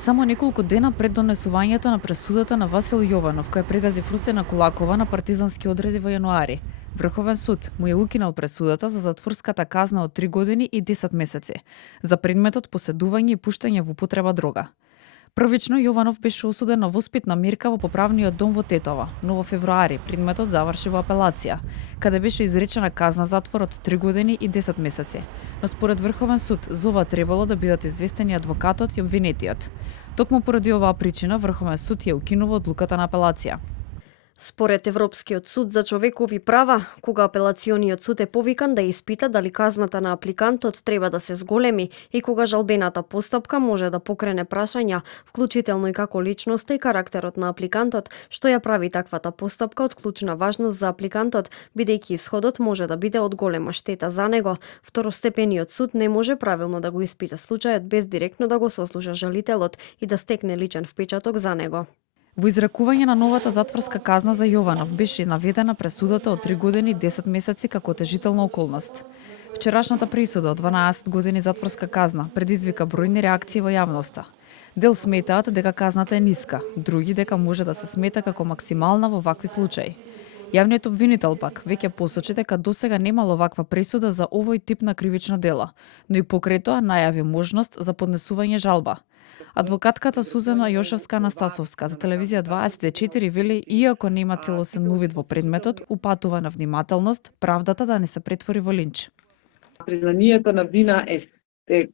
Само неколку дена пред донесувањето на пресудата на Васил Јованов, кој прегази Русена Кулакова на партизански одреди во јануари, Врховен суд му ја укинал пресудата за затворската казна од 3 години и 10 месеци за предметот поседување и пуштање во употреба дрога. Првично Јованов беше осуден на воспитна мерка во поправниот дом во Тетова, но во февруари предметот заврши во апелација, каде беше изречена казна затвор од 3 години и 10 месеци. Но според Врховен суд, за ова требало да бидат известени адвокатот и обвинетиот. Токму поради оваа причина Врховен суд ја укинува одлуката на апелација. Според Европскиот суд за човекови права, кога апелациониот суд е повикан да испита дали казната на апликантот треба да се зголеми и кога жалбената постапка може да покрене прашања, вклучително и како личноста и карактерот на апликантот, што ја прави таквата постапка од клучна важност за апликантот, бидејќи исходот може да биде од голема штета за него, второстепениот суд не може правилно да го испита случајот без директно да го сослуша жалителот и да стекне личен впечаток за него. Во изрекување на новата затворска казна за Јованов беше наведена пресудата од 3 години и 10 месеци како тежителна околност. Вчерашната присуда од 12 години затворска казна предизвика бројни реакции во јавноста. Дел сметаат дека казната е ниска, други дека може да се смета како максимална во вакви случаи. Јавниот обвинител пак веќе посочи дека досега немало ваква пресуда за овој тип на кривична дела, но и покрај тоа најави можност за поднесување жалба. Адвокатката Сузана Јошевска-Анастасовска за телевизија 24 вели, иако нема целосен увид во предметот, упатува на внимателност правдата да не се претвори во линч. Признанието на вина е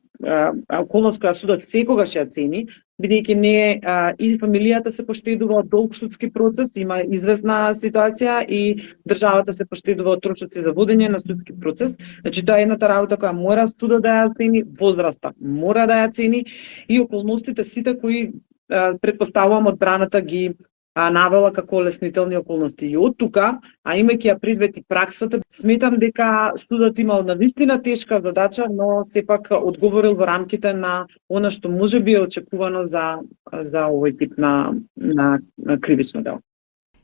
околност која судот секогаш ја цени, бидејќи не и фамилијата се поштедува од долг судски процес, има известна ситуација и државата се поштедува од трошоци за водење на судски процес. Значи тоа е едната работа која мора судот да ја цени, возраста мора да ја цени и околностите сите кои претпоставувам одбраната ги навела како леснителни околности. И од тука, а имајќи ја предвид и праксата, сметам дека судот имал навистина тешка задача, но сепак одговорил во рамките на она што може би е очекувано за овој тип на кривично дело.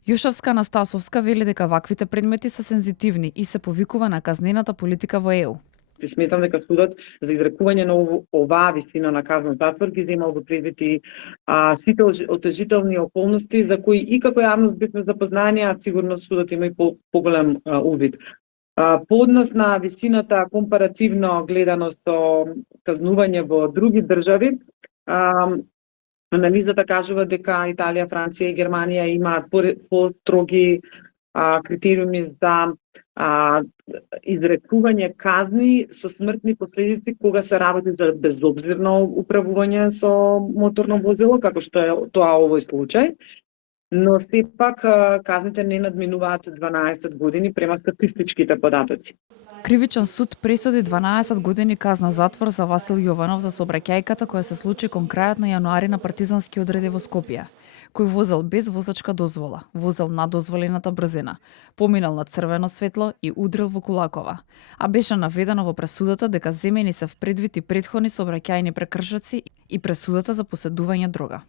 Јошевска-Анастасовска вели дека ваквите предмети се сензитивни и се повикува на казнената политика во ЕУ. Сметам дека судот за изрекување на оваа висина на казна затвор ги земал во предвид и сите отежителни околности за кои и како јавност бевме запознаени, а сигурно судот има и поголем увид. По однос на висината компаративно гледано со казнување во други држави, анализата кажува дека Италија, Франција и Германија имаат по-строги критериуми за изрекување казни со смртни последици кога се работи за безобзирно управување со моторно возило, како што е тоа овој случај, но сепак казните не надминуваат 12 години према статистичките податоци. Кривичен суд пресуди 12 години казна затвор за Васил Јованов за сообраќајката која се случи кон крајот на јануари на партизански одреди во Скопје, кој возел без возачка дозвола, возел над дозволената брзина, поминал на црвено светло и удрил во Кулакова, а беше наведено во пресудата дека земени се в предвид и претходни сообраќајни прекршоци и пресудата за поседување дрога.